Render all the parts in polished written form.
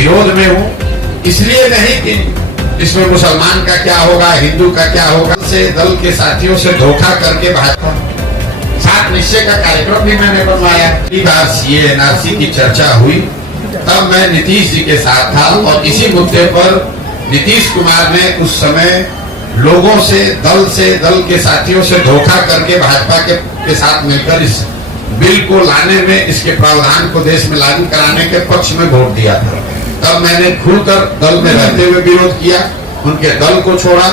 विरोध में हूं, इसलिए नहीं कि इसमें मुसलमान का क्या होगा, हिंदू का क्या होगा, से दल के साथियों से धोखा करके भाजपा सात निश्चय का कार्यक्रम भी मैंने बनवाया। पहली बार सीए एनआरसी की चर्चा हुई तब मैं नीतीश जी के साथ था और इसी मुद्दे पर नीतीश कुमार ने उस समय लोगों से दल के साथियों से धोखा करके भाजपा के साथ मिलकर इस बिल को लाने में, इसके प्रावधान को देश में लागू कराने के पक्ष में वोट दिया था। तब मैंने खुलकर दल में रहते हुए विरोध किया, उनके दल को छोड़ा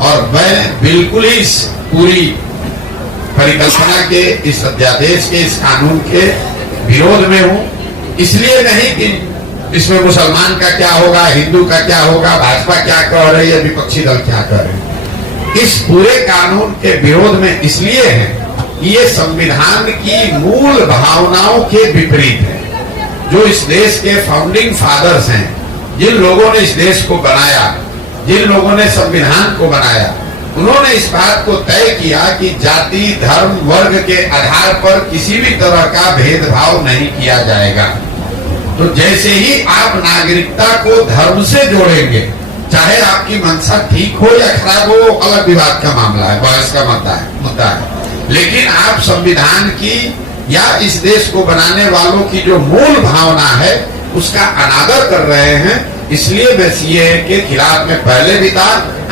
और मैं बिल्कुल ही इस पूरी परिकल्पना के, इस अध्यादेश के, इस कानून के विरोध में हूं। इसलिए नहीं कि इसमें मुसलमान का क्या होगा, हिंदू का क्या होगा, भाजपा क्या कह रही है, विपक्षी दल क्या कह रहे हैं। इस पूरे कानून के विरोध में इसलिए है कि ये संविधान की मूल भावनाओं के विपरीत है। जो इस देश के फाउंडिंग फादर्स हैं, जिन लोगों ने इस देश को बनाया, जिन लोगों ने संविधान को बनाया, उन्होंने इस बात को तय किया कि जाति, धर्म, वर्ग के आधार पर किसी भी तरह का भेदभाव नहीं किया जाएगा। तो जैसे ही आप नागरिकता को धर्म से जोड़ेंगे, चाहे आपकी मंशा ठीक हो या खराब हो, अलग विवाद का मामला है, बहस का मुद्दा है, लेकिन आप संविधान की या इस देश को बनाने वालों की जो मूल भावना है उसका अनादर कर रहे हैं। इसलिए मैं सीए के खिलाफ में पहले भी था,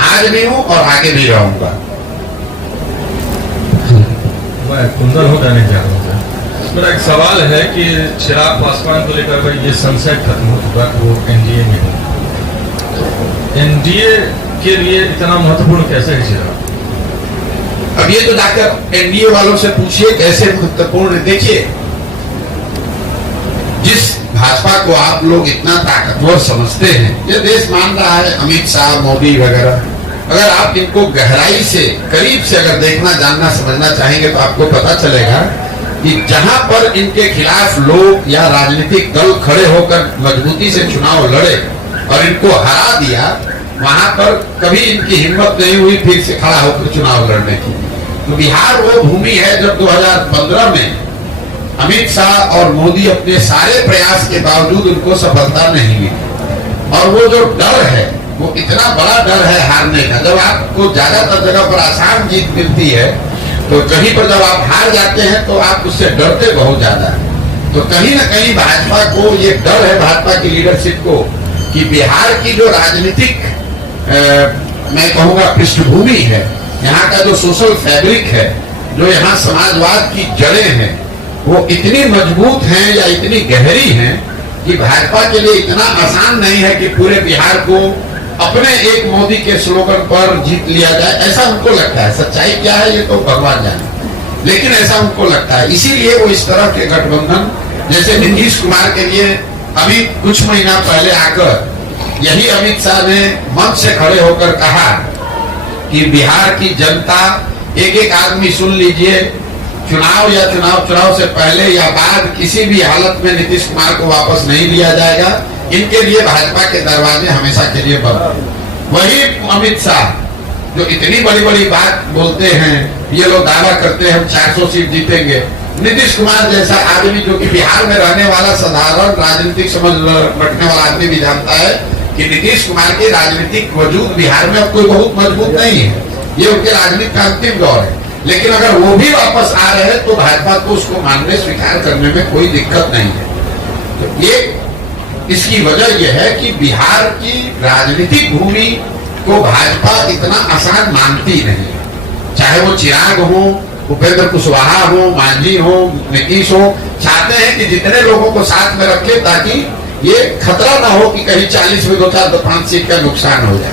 आज भी हूं और आगे भी रहूंगा। मैं कुंदन हो जाने जा रहा हूँ। मेरा एक सवाल है कि चिराग पासवान को लेकर ये सनसेट खत्म हो चुका, वो एनडीए में हो, एनडीए के लिए इतना महत्वपूर्ण कैसे है चिराग? अब ये तो जाकर एनडीए वालों से पूछिए कैसे महत्वपूर्ण। देखिए, जिस भाजपा को आप लोग इतना ताकतवर समझते हैं, ये देश मान रहा है, अमित शाह, मोदी वगैरह, अगर आप इनको गहराई से, करीब से अगर देखना, जानना, समझना चाहेंगे तो आपको पता चलेगा कि जहां पर इनके खिलाफ लोग या राजनीतिक दल खड़े होकर मजबूती से चुनाव लड़े और इनको हरा दिया, वहां पर कभी इनकी हिम्मत नहीं हुई फिर से खड़ा होकर चुनाव लड़ने की। तो बिहार वो भूमि है जब 2015 में अमित शाह और मोदी अपने सारे प्रयास के बावजूद उनको सफलता नहीं मिली। और वो जो डर है, वो इतना बड़ा डर है हारने का। जब आपको ज्यादातर जगह पर आसान जीत मिलती है, तो कहीं पर जब आप हार जाते हैं तो आप उससे डरते बहुत ज्यादा है। तो कहीं ना कहीं भाजपा को ये डर है, भाजपा की लीडरशिप को, कि बिहार की जो राजनीतिक मैं कहूंगा पृष्ठभूमि है, यहाँ का जो सोशल फैब्रिक है, जो यहाँ समाजवाद की जड़ें हैं, वो इतनी मजबूत हैं या इतनी गहरी हैं कि भाजपा के लिए इतना आसान नहीं है कि पूरे बिहार को अपने एक मोदी के स्लोगन पर जीत लिया जाए। ऐसा उनको लगता है। सच्चाई क्या है ये तो भगवान जाने, लेकिन ऐसा उनको लगता है। इसीलिए वो इस तरह के गठबंधन, जैसे नीतीश कुमार के लिए अभी कुछ महीना पहले आकर यही अमित शाह ने मंच से खड़े होकर कहा कि बिहार की जनता, एक एक आदमी सुन लीजिए, चुनाव से पहले या बाद किसी भी हालत में नीतीश कुमार को वापस नहीं लिया जाएगा। इनके लिए भाजपा के दरवाजे हमेशा के लिए बंद। वही अमित शाह जो इतनी बड़ी बड़ी बात बोलते हैं, ये लोग दावा करते हैं हम 400 सीट जीतेंगे। नीतीश कुमार जैसा आदमी जो कि बिहार में रहने वाला साधारण राजनीतिक समझ रखने वाला आदमी भी जानता है कि नीतीश कुमार के राजनीतिक वजूद बिहार में अब कोई बहुत मजबूत नहीं है। ये उनके राजनीति का अंतिम दौर है। लेकिन अगर वो भी वापस आ रहे हैं तो भाजपा को उसको मानने, स्वीकार करने में कोई दिक्कत नहीं है। तो ये इसकी वजह यह है कि बिहार की राजनीतिक भूमि को भाजपा इतना आसान मानती नहीं। चाहे वो चिराग हो, उपेंद्र कुशवाहा हो, मांझी हो, नीतीश हो, चाहते हैं कि जितने लोगों को साथ में रखे ताकि ये खतरा ना हो कि कहीं 40 में 2-4-5 सीट का नुकसान हो जाए।